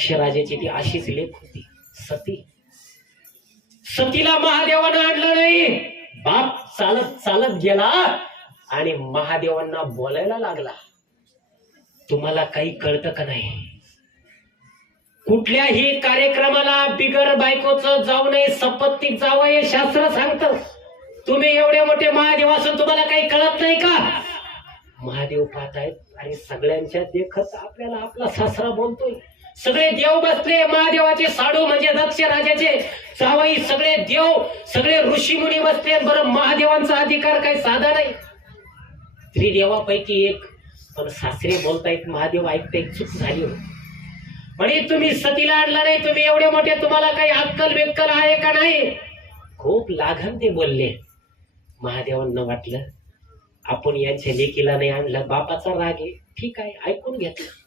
दक्ष राजाची ती अशीच लेख होती सती. सतीला महादेवानं आणलं नाही. बाप चालत चालत गेला आणि महादेवांना बोलायला लागला, तुम्हाला काही कळतं का नाही? कुठल्याही कार्यक्रमाला बिगर बायकोचं जाऊ नये, सपत्नीक जावं हे शास्त्र सांगतं. तुम्ही एवढे मोठे महादेव असून तुम्हाला काही कळत नाही का? महादेव पाहतायत आणि सगळ्यांच्या देखत आपल्याला आपला सासरा बोलतोय. सगळे देव बसले, महादेवाचे साडू म्हणजे दक्ष राजाचे जावई, सगळे देव, सगळे ऋषी मुनी बसले. बरं, महादेवांचा अधिकार काही साधा नाही, त्रिदेवापैकी एक. पण सासरे बोलतायत, महादेव ऐकतायत, चूक झाली. म्हणे तुम्ही सतीला आणला नाही, तुम्ही एवढे मोठे, तुम्हाला काही अक्कल बिक्कल आहे का नाही? खूप लागण ते बोलले. महादेवांना वाटलं आपण यांच्या लेकीला नाही आणलं, बापाचा राग आहे, ठीक आहे, ऐकून घेतलं.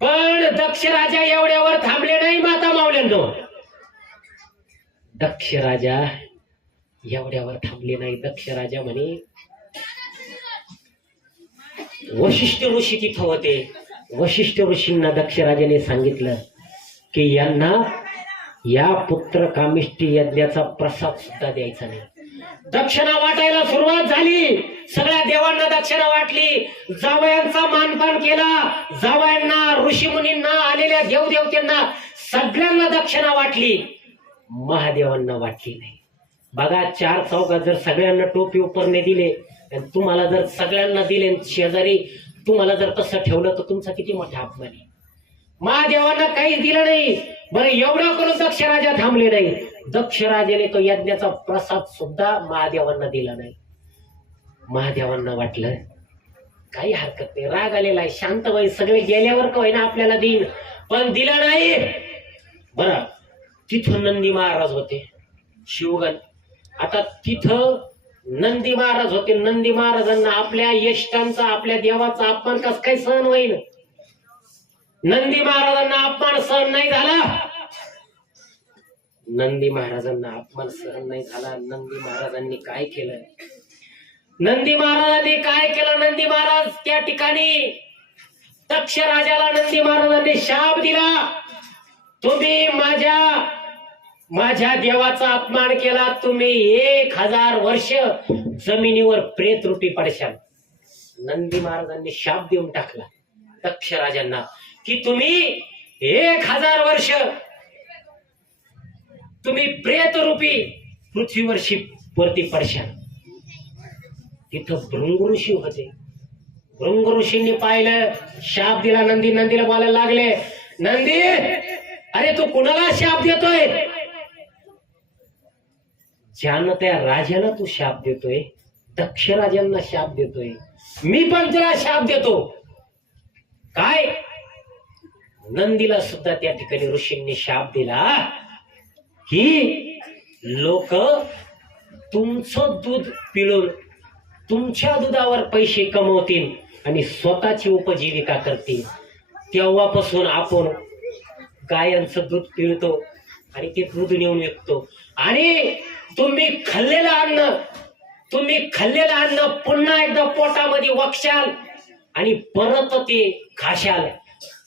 पण दक्ष राजा एवढ्यावर थांबले नाही. माता मावल्यांनो, दक्ष राजा एवढ्यावर थांबले नाही. दक्ष राजा म्हणे, वशिष्ठ ऋषी तिथं होते. वशिष्ठ ऋषींना दक्ष राजाने सांगितलं की यांना या पुत्र कामिष्टी यज्ञाचा प्रसाद सुद्धा द्यायचा नाही. दक्षिणा वाटायला सुरुवात झाली. सगळ्या देवांना दक्षिणा वाटली. जावयांचा मानपान केला. जावयांना, ऋषी मुनींना, आलेल्या देवदेवतेंना सगळ्यांना दक्षिणा वाटली. महादेवांना वाटली नाही. बघा, 4 चौघात जर सगळ्यांना टोपी उपरणे दिले आणि तुम्हाला जर सगळ्यांना दिले शेजारी, तुम्हाला जर तसं ठेवलं तर तुमचा किती मोठा अपमान आहे. महादेवांना काहीच दिलं नाही. बरं, एवढं करून दक्ष राजा थांबले नाही. दक्ष राजाने तो यज्ञाचा प्रसाद सुद्धा महादेवांना दिला नाही. महादेवांना वाटलं काही हरकत नाही, राग आलेला आहे, शांत व्हाय, सगळे गेल्यावर का होईना आपल्याला देईन, पण दिला नाही. बरं, तिथं नंदी महाराज होते, शिवगण. आता तिथं नंदी महाराज होते. नंदी महाराजांना आपल्या यष्टांचा, आपल्या देवाचा अपमान कस काही सहन होईल? नंदी महाराजांना अपमान सहन नाही झाला. नंदी महाराजांना अपमान सहन नाही झाला. नंदी महाराजांनी काय केलं? नंदी महाराजांनी काय केलं? नंदी महाराज त्या ठिकाणी दक्ष राजाला नंदी महाराजांनी शाप दिला, तुम्ही माझ्या देवाचा अपमान केला, तुम्ही 1000 वर्ष जमिनीवर प्रेत रूपी पडशाल. नंदी महाराजांनी शाप देऊन टाकला दक्ष राजांना की तुम्ही 1000 वर्ष तुम्ही प्रेत रूपी पृथ्वीवर वरती पडशाल. तिथं भृंग ऋषी होते. भृंग ऋषींनी पाहिलं, शाप दिला. नंदीला बोलायला लागले, नंदी, अरे तू कुणाला शाप देतोय? ज्यानं त्या राजाला तू शाप देतोय, दक्ष राजांना शाप देतोय, मी पण तुला शाप देतो. काय? नंदीला सुद्धा त्या ठिकाणी ऋषींनी शाप दिला की लोक तुमचं दूध पिळून तुमच्या दुधावर पैसे कमवतील आणि स्वतःची उपजीविका करतील. तेव्हापासून आपण गायांचं दूध पिळतो आणि ते दूध नेऊन विकतो. आणि तुम्ही खाल्लेलं अन्न पुन्हा एकदा पोटामध्ये वक्षाल आणि परत ते खाशाल.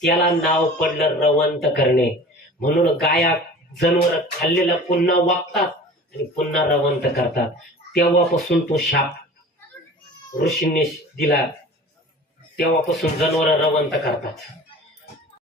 त्याला नाव पडलं रवंत करणे. म्हणून गाया, जनावर खाल्लेलं पुन्हा वागतात आणि पुन्हा रवंत करतात. तेव्हापासून तो शाप ऋषींनी दिला. तेव्हापासून जनावर रवंत करतात.